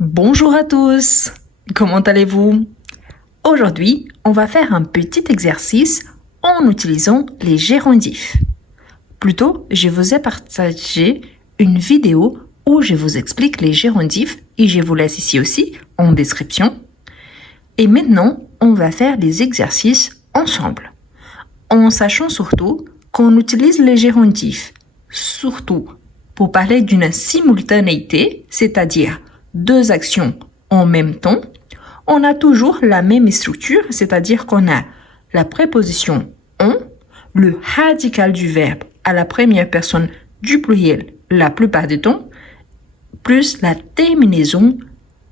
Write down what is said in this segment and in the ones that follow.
Bonjour à tous, comment allez-vous? Aujourd'hui, on va faire un petit exercice en utilisant les gérondifs. Plutôt, je vous ai partagé une vidéo où je vous explique les gérondifs et je vous laisse ici aussi en description. Et maintenant, on va faire des exercices ensemble, en sachant surtout qu'on utilise les gérondifs, surtout pour parler d'une simultanéité, c'est-à-dire deux actions en même temps, on a toujours la même structure, c'est-à-dire qu'on a la préposition on, le radical du verbe à la première personne du pluriel la plupart du temps, plus la terminaison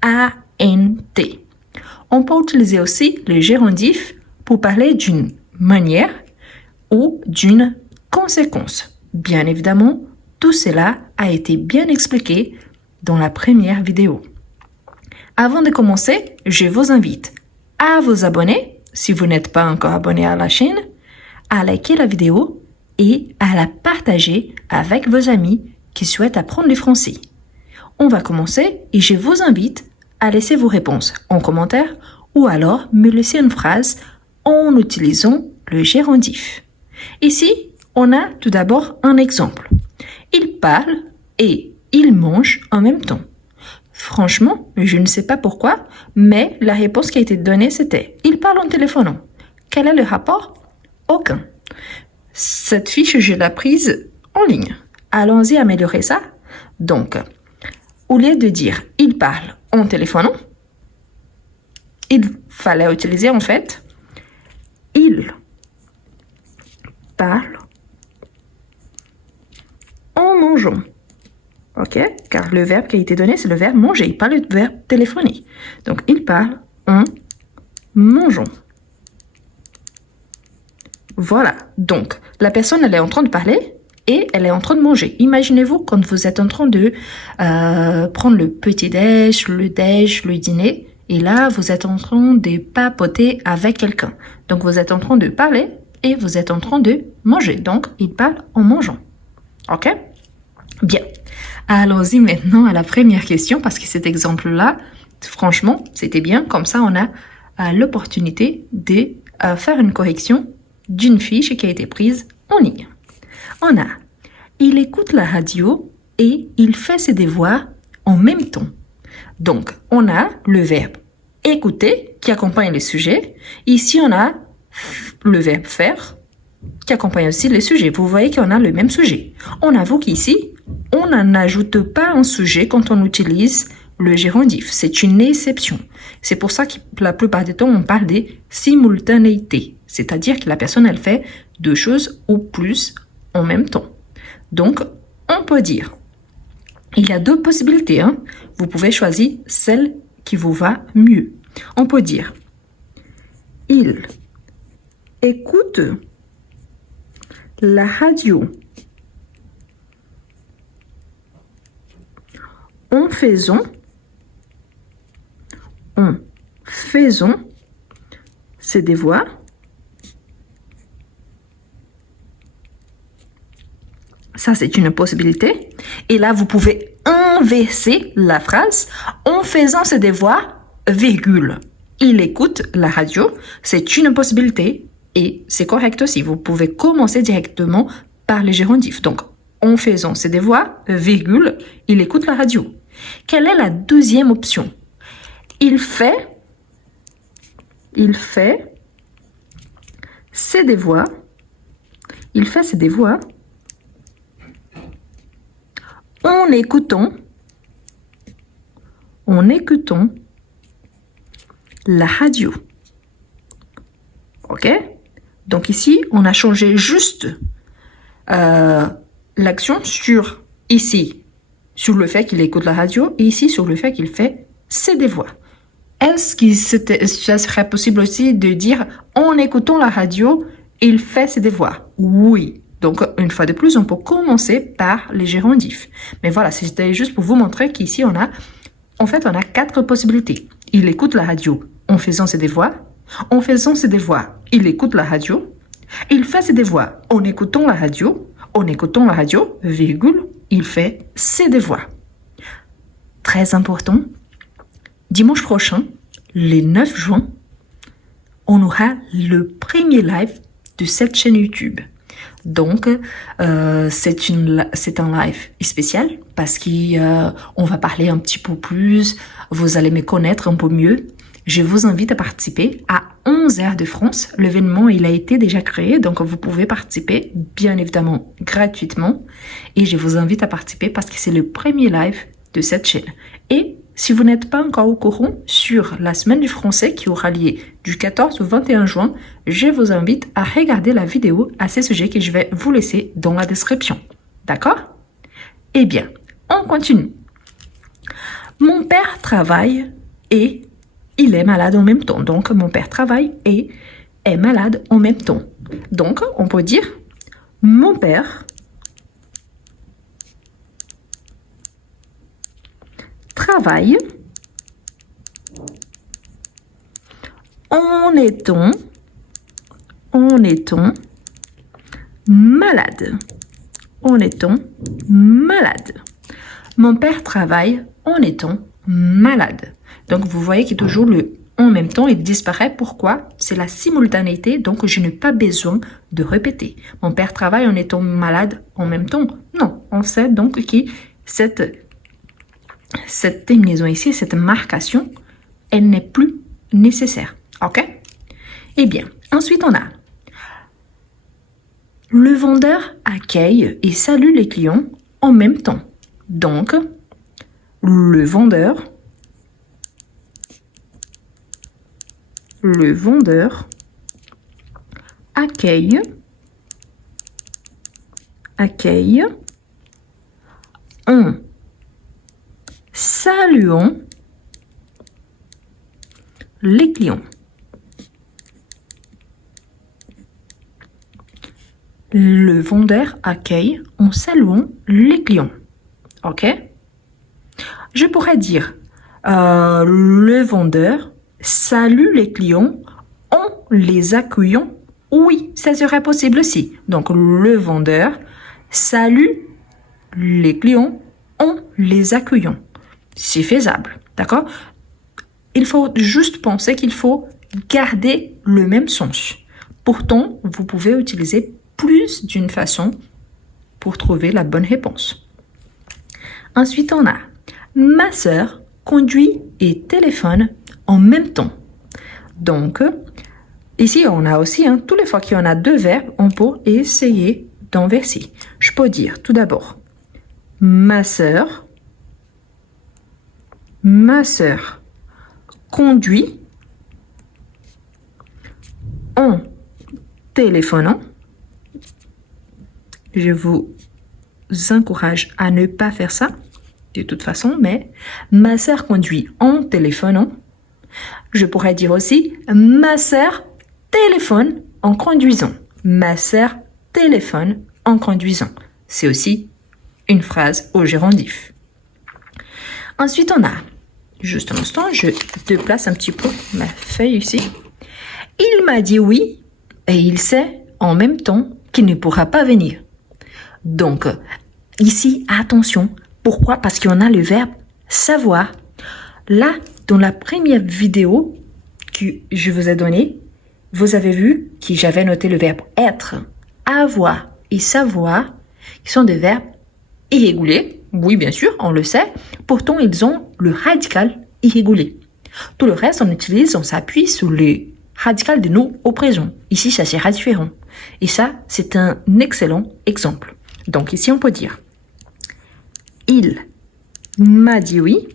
ANT. On peut utiliser aussi le gérondif pour parler d'une manière ou d'une conséquence. Bien évidemment, tout cela a été bien expliqué dans la première vidéo. Avant de commencer, je vous invite à vous abonner, si vous n'êtes pas encore abonné à la chaîne, à liker la vidéo et à la partager avec vos amis qui souhaitent apprendre le français. On va commencer et je vous invite à laisser vos réponses en commentaire ou alors me laisser une phrase en utilisant le gérondif. Ici, on a tout d'abord un exemple. Il parle et il mange en même temps. Franchement, je ne sais pas pourquoi, mais la réponse qui a été donnée, c'était « Il parle en téléphonant ». Quel est le rapport? Aucun. Cette fiche, je l'ai prise en ligne. Allons-y améliorer ça. Donc, au lieu de dire « Il parle en téléphonant », il fallait utiliser en fait « Il parle en mangeant ». Ok? Car le verbe qui a été donné, c'est le verbe manger, pas le verbe téléphoner. Donc, il parle en mangeant. Voilà. Donc, la personne, elle est en train de parler et elle est en train de manger. Imaginez-vous quand vous êtes en train de prendre le petit-déj, le déj, le dîner. Et là, vous êtes en train de papoter avec quelqu'un. Donc, vous êtes en train de parler et vous êtes en train de manger. Donc, il parle en mangeant. Ok? Bien. Allons-y maintenant à la première question parce que cet exemple-là, franchement, c'était bien. Comme ça, on a l'opportunité de faire une correction d'une fiche qui a été prise en ligne. On a « Il écoute la radio et il fait ses devoirs en même temps ». Donc, on a le verbe « écouter » qui accompagne le sujet. Ici, on a le verbe « faire » qui accompagne aussi les sujets. Vous voyez qu'on a le même sujet. On avoue qu'ici, on n'ajoute pas un sujet quand on utilise le gérondif. C'est une exception. C'est pour ça que la plupart du temps, on parle de simultanéité. C'est-à-dire que la personne, elle fait deux choses ou plus en même temps. Donc, on peut dire, il y a deux possibilités. Vous pouvez choisir celle qui vous va mieux. On peut dire, il écoute la radio en faisant ses devoirs ça c'est une possibilité et là vous pouvez inverser la phrase en faisant ses devoirs virgule il écoute la radio c'est une possibilité et c'est correct aussi vous pouvez commencer directement par les gérondifs donc en faisant ses devoirs, virgule, il écoute la radio. Quelle est la deuxième option? Il fait ses devoirs en écoutant la radio. Ok? Donc ici, on a changé juste l'action sur ici, sur le fait qu'il écoute la radio et ici sur le fait qu'il fait ses devoirs. Est-ce que ça serait possible aussi de dire en écoutant la radio, il fait ses devoirs? Oui. Donc, une fois de plus, on peut commencer par les gérondifs. Mais voilà, c'était juste pour vous montrer qu'ici, on a quatre possibilités. Il écoute la radio en faisant ses devoirs. En faisant ses devoirs, il écoute la radio. Il fait ses devoirs en écoutant la radio. En écoutant la radio, virgule, il fait ses devoirs. Très important, dimanche prochain, le 9 juin, on aura le premier live de cette chaîne YouTube. Donc, c'est un live spécial parce qu'on va parler un petit peu plus, vous allez me connaître un peu mieux. Je vous invite à participer à 11 heures de France. L'événement, il a été déjà créé, donc vous pouvez participer, bien évidemment, gratuitement. Et je vous invite à participer parce que c'est le premier live de cette chaîne. Et si vous n'êtes pas encore au courant, sur la semaine du français qui aura lieu du 14 au 21 juin, je vous invite à regarder la vidéo à ce sujet que je vais vous laisser dans la description. D'accord? Eh bien, on continue. Mon père travaille et il est malade en même temps. Donc, mon père travaille et est malade en même temps. Donc, on peut dire mon père travaille en étant malade. En étant malade. Mon père travaille en étant malade. Donc, vous voyez que toujours le « en même temps » il disparaît. Pourquoi? C'est la simultanéité, donc je n'ai pas besoin de répéter. Mon père travaille en étant malade en même temps. Non, on sait donc que cette terminaison ici, cette marcation, elle n'est plus nécessaire. OK? Eh bien, ensuite on a le vendeur accueille et salue les clients en même temps. Donc, le vendeur accueille en saluant les clients. Le vendeur accueille en saluant les clients. OK? Je pourrais dire le vendeur salue les clients en les accueillant. Oui, ça serait possible aussi. Donc, le vendeur salue les clients en les accueillant. C'est faisable, d'accord? Il faut juste penser qu'il faut garder le même sens. Pourtant, vous pouvez utiliser plus d'une façon pour trouver la bonne réponse. Ensuite, on a ma sœur conduit et téléphone en même temps. Donc, ici, on a aussi, toutes les fois qu'il y en a deux verbes, on peut essayer d'inverser. Je peux dire tout d'abord, ma sœur conduit en téléphonant. Je vous encourage à ne pas faire ça de toute façon, mais ma sœur conduit en téléphonant. Je pourrais dire aussi ma sœur téléphone en conduisant. Ma sœur téléphone en conduisant. C'est aussi une phrase au gérondif. Ensuite, on a, juste un instant, je déplace un petit peu ma feuille ici. Il m'a dit oui et il sait en même temps qu'il ne pourra pas venir. Donc, ici, attention. Pourquoi? Parce qu'on a le verbe savoir. Là, dans la première vidéo que je vous ai donnée, vous avez vu que j'avais noté le verbe être, avoir et savoir, qui sont des verbes irréguliers. Oui, bien sûr, on le sait. Pourtant, ils ont le radical irrégulier. Tout le reste, on s'appuie sur le radical de nous au présent. Ici, ça sera différent. Et ça, c'est un excellent exemple. Donc, ici, on peut dire il m'a dit oui.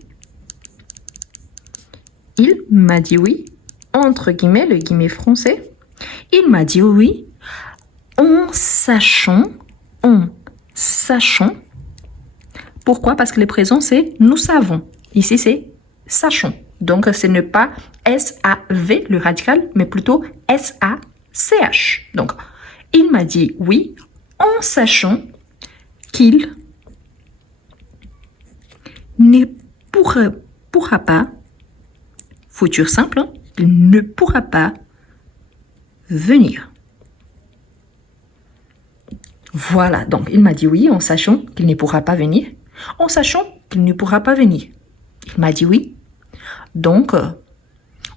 Il m'a dit oui. Entre guillemets, le guillemet français. Il m'a dit oui en sachant. Pourquoi? Parce que le présent, c'est nous savons. Ici, c'est sachant. Donc, ce n'est pas S-A-V, le radical, mais plutôt S-A-C-H. Donc, il m'a dit oui en sachant qu'il ne pourra pas, futur simple, il ne pourra pas venir. Voilà, donc il m'a dit oui en sachant qu'il ne pourra pas venir. En sachant qu'il ne pourra pas venir. Il m'a dit oui Donc,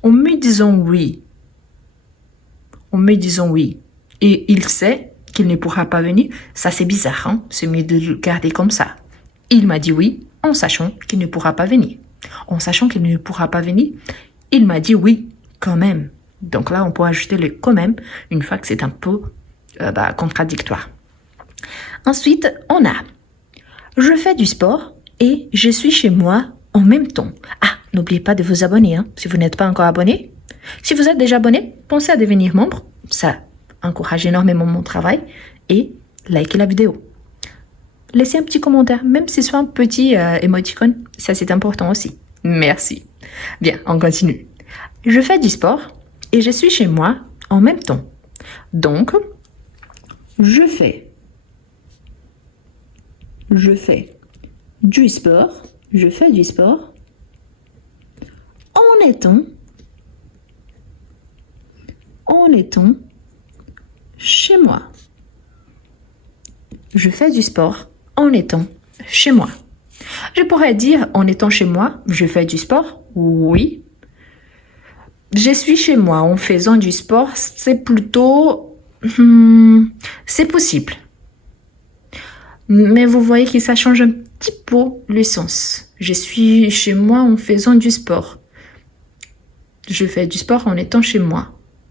en me disant oui, et il sait qu'il ne pourra pas venir, ça c'est bizarre, hein? C'est mieux de le garder comme ça. Il m'a dit oui, en sachant qu'il ne pourra pas venir. En sachant qu'il ne pourra pas venir, il m'a dit oui, quand même. Donc là, on peut ajouter le quand même, une fois que c'est un peu contradictoire. Ensuite, on a je fais du sport et je suis chez moi en même temps. Ah, n'oubliez pas de vous abonner, hein, si vous n'êtes pas encore abonné. Si vous êtes déjà abonné, pensez à devenir membre. Ça encourage énormément mon travail. Et likez la vidéo. Laissez un petit commentaire, même si c'est un petit émoticône. Ça, c'est important aussi. Merci. Bien, on continue. Je fais du sport et je suis chez moi en même temps. Donc, je fais du sport. Je fais du sport en étant chez moi. Je fais du sport en étant chez moi. Je pourrais dire en étant chez moi, je fais du sport. Oui. Je suis chez moi en faisant du sport, c'est plutôt... c'est possible. Mais vous voyez que ça change un petit peu le sens. Je suis chez moi en faisant du sport. Je fais du sport en étant chez moi.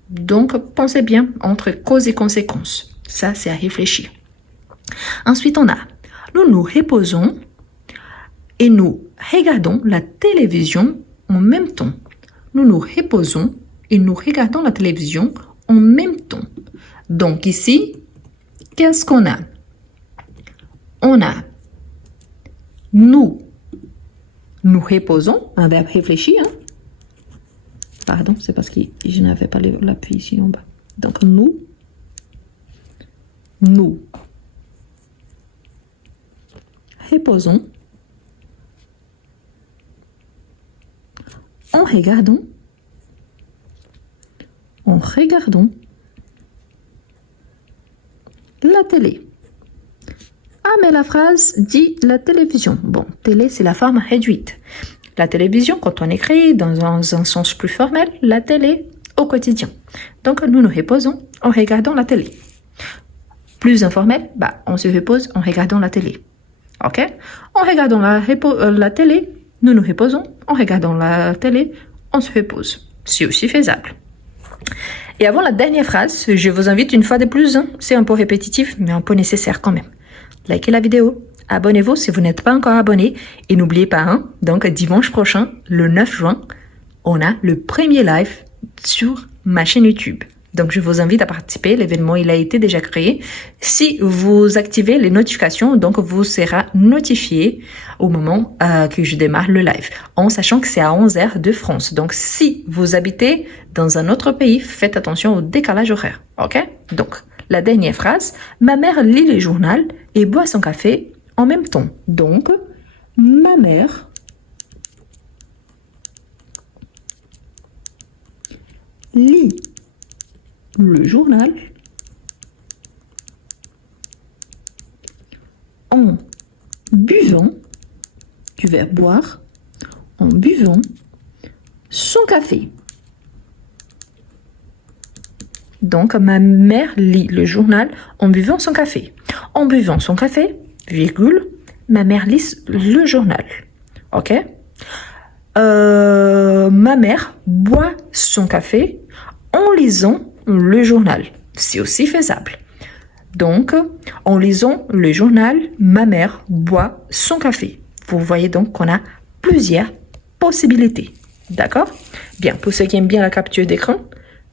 Donc, pensez bien entre cause et conséquence. Ça, c'est à réfléchir. Ensuite, on a nous nous reposons et nous regardons la télévision en même temps. Nous nous reposons et nous regardons la télévision en même temps. Donc ici, qu'est-ce qu'on a? On a nous reposons, un verbe réfléchi. Hein? Pardon, c'est parce que je n'avais pas l'appui ici en bas. Donc nous reposons en regardant la télé. Ah, mais la phrase dit la télévision. Bon, télé, c'est la forme réduite. La télévision, quand on écrit dans un sens plus formel, la télé au quotidien. Donc, nous nous reposons en regardant la télé. Plus informel, on se repose en regardant la télé. OK? En regardant la télé, nous nous reposons. En regardant la télé, on se repose. C'est aussi faisable. Et avant la dernière phrase, je vous invite une fois de plus, hein, c'est un peu répétitif, mais un peu nécessaire quand même. Likez la vidéo, abonnez-vous si vous n'êtes pas encore abonné et n'oubliez pas, hein, donc dimanche prochain, le 9 juin, on a le premier live sur ma chaîne YouTube. Donc je vous invite à participer, l'événement il a été déjà créé. Si vous activez les notifications, donc vous serez notifié au moment que je démarre le live, en sachant que c'est à 11h de France. Donc si vous habitez dans un autre pays, faites attention au décalage horaire, ok? Donc la dernière phrase, ma mère lit le journal et boit son café en même temps. Donc, ma mère lit le journal en buvant, du verbe boire, en buvant son café. Donc, ma mère lit le journal en buvant son café. En buvant son café, virgule, ma mère lit le journal. OK? Ma mère boit son café en lisant le journal. C'est aussi faisable. Donc, en lisant le journal, ma mère boit son café. Vous voyez donc qu'on a plusieurs possibilités. D'accord? Bien, pour ceux qui aiment bien la capture d'écran,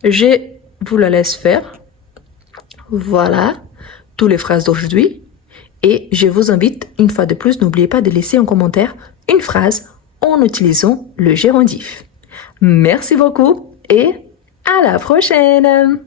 je vous la laisse faire. Voilà, toutes les phrases d'aujourd'hui. Et je vous invite, une fois de plus, n'oubliez pas de laisser en commentaire une phrase en utilisant le gérondif. Merci beaucoup et à la prochaine!